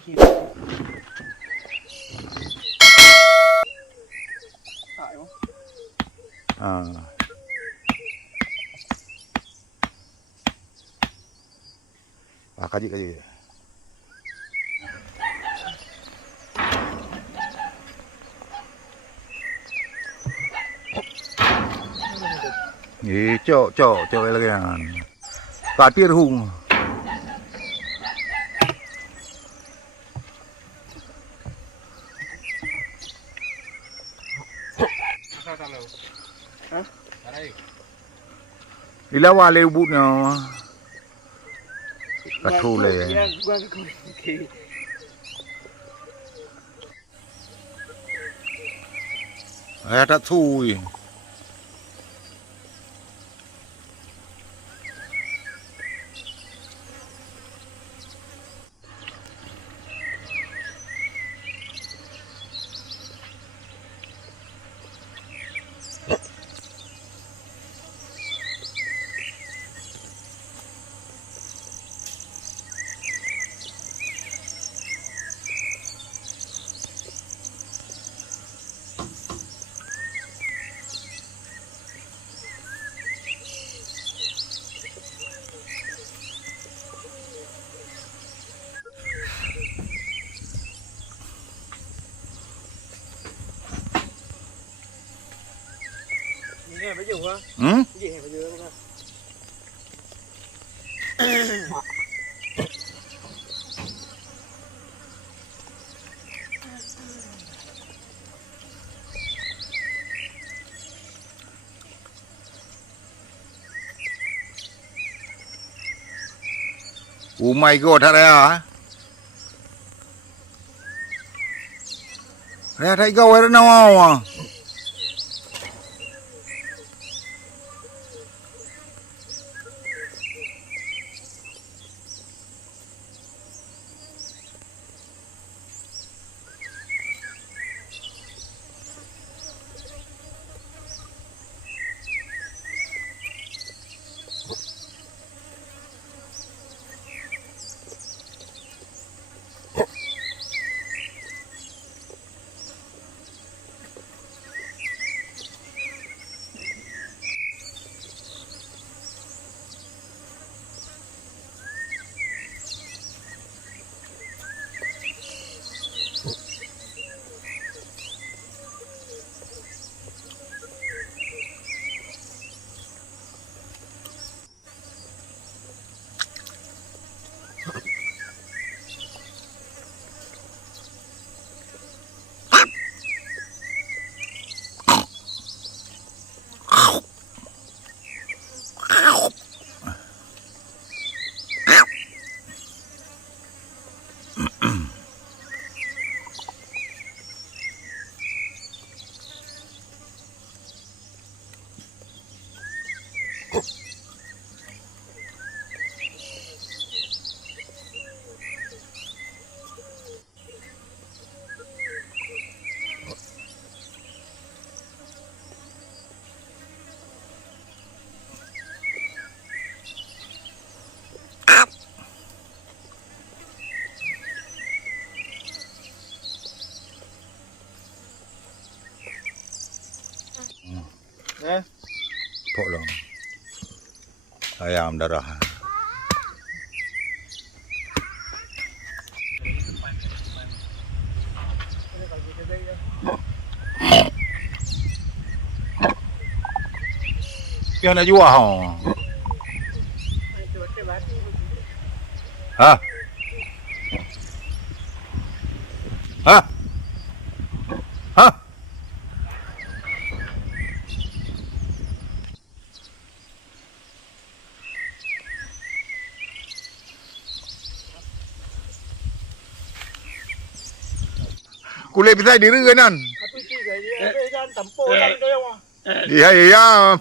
Kaji. Cok lagi kan. Katir hung. Ilawa le ubutnya. Katule. Tak thui. Nghe phải dùng hả? Cái gì phải dùng không? Oh my god, ada. Ada thấy câu ấy nó không? Tolong. Ayam darah. Yang nak jual ha. Ha? Ha? Ha? Kulit bisa diri kan? Tapi sih kayak dia kan tampo kan dia mah. Iya.